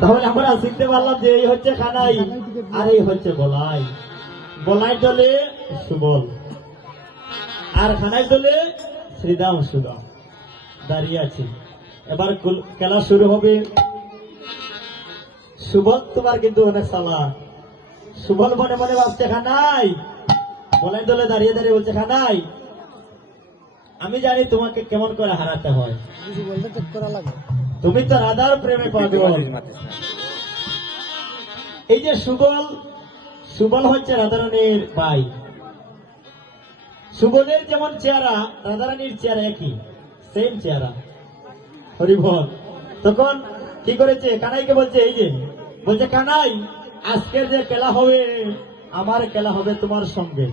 তাহলে আমরা শিখতে পারলাম যে এই হচ্ছে কানাই আর এই হচ্ছে বলাই। বলাই দলে সুবল আর কানাই দলে শ্রীদাম সুদাম দাঁড়িয়ে আছে। এবার খেলা শুরু হবে। সুবল তোমার কিন্তু অনেক সালা। সুবল মনে মনে ভাবছে কানাই, বলাই দলে দাঁড়িয়ে দাঁড়িয়ে বলছে কানাই আমি জানি তোমাকে কেমন করে হারাতে হয়, তুমি তো রাধার প্রেমে পাগল। এই যে সুবল, সুবল হচ্ছে রাধারানীর ভাই। সুবলের যেমন চেহারা রাধারানীর চেহারা একই, সেম চেহারা। হরিবল তখন কি করেছে, কানাইকে বলছে এই যে বলছে কানাই আজকের যে খেলা হবে আমার খেলা হবে তোমার সঙ্গে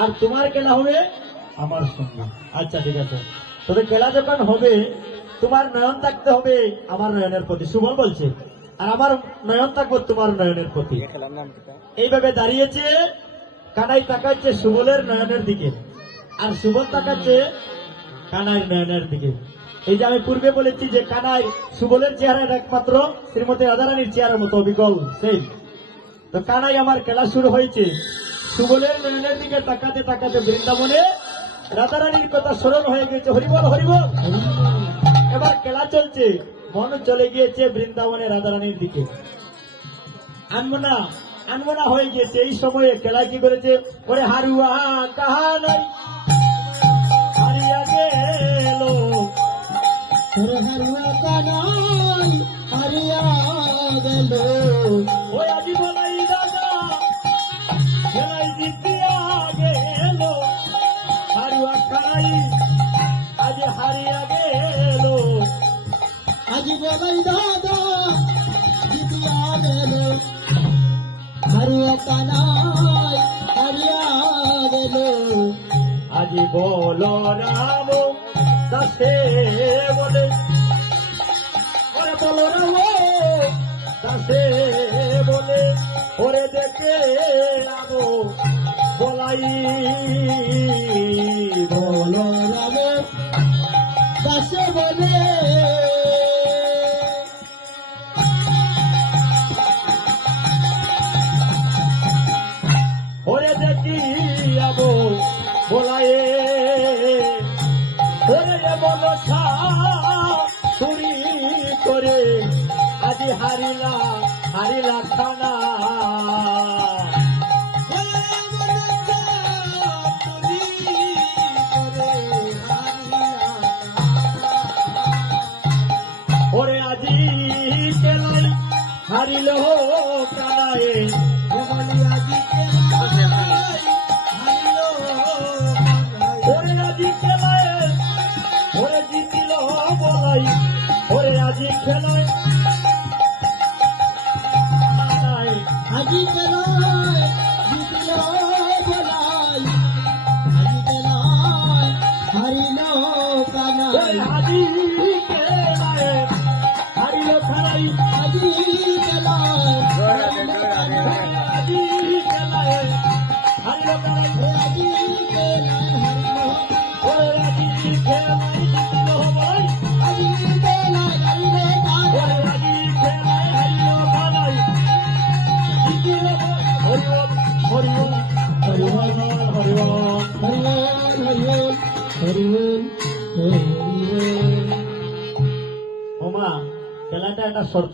আর তোমার খেলা হবে আমার সঙ্গে। আচ্ছা ঠিক আছে, তবে খেলা যখন হবে তোমার নয়ন থাকতে হবে আমার নয়নের প্রতি, সুবল বলছে, আর আমার নয়ন থাকবো তোমার নয়নের প্রতি। এইভাবে দাঁড়িয়েছে, কানাই তাকাচ্ছে সুবলের নয়নের দিকে আর সুবল তাকাচ্ছে কানাইয়ের নয়নের দিকে। এই যে আমি পূর্বে বলেছি যে কানাই সুবলের চেহারা একমাত্র শ্রীমতী রাধারানীর চেহারার মতো অবিকল সেম। তো কানাই আমার খেলা শুরু হয়েছে, সুবলের নয়নের দিকে তাকাতে তাকাতে বৃন্দাবনে রাধারানীর কথা স্মরণ হয়ে গেছে। হরিবল হরিবল। এবার খেলা চলছে, মন চলে গিয়েছে বৃন্দাবনে রাধারানীর দিকে, আনমনা আনমনা হয়ে গিয়েছে। এই সময়ে খেলা কি করেছে, ওরে হারুয়া কাহা নাই হারিয়া গেল, হারুয়া কানাই হারিয়া গেল, ওই আজি বলাই দাদা খেলাই জিতিয়া গেল, হারুয়া কানাই আজ হারিয়া গেল, আজি বলাই দাদা জিতিয়া গেল, হারুয়া কানাই হারিয়া গেল, আজি বলো রাম দাসে বলে, ওরে বলো রাম দাসে বলে, ওরে দেখে আবো বলাই, বলো রাম দাসে বলে, ওরে দেখি আবো বলায়ে, ওরে বলো চুরি করে আজি হারিলা হারিলা খানা, ওরে আজি কেলাই হারিল কানায়ে, আজি ওরে আজি খেলায় ওরে জিতিল বলাই, ওরে আজি খেলায় আজি খেলায় জিতিল বলাই, আজি খেলায় হারিল কানাই, আজি খেলায় হারিল কানাই, আজি খেলায় আজি খেলায় হারিল কানাই, আজি খেলাটা একটা শর্ত।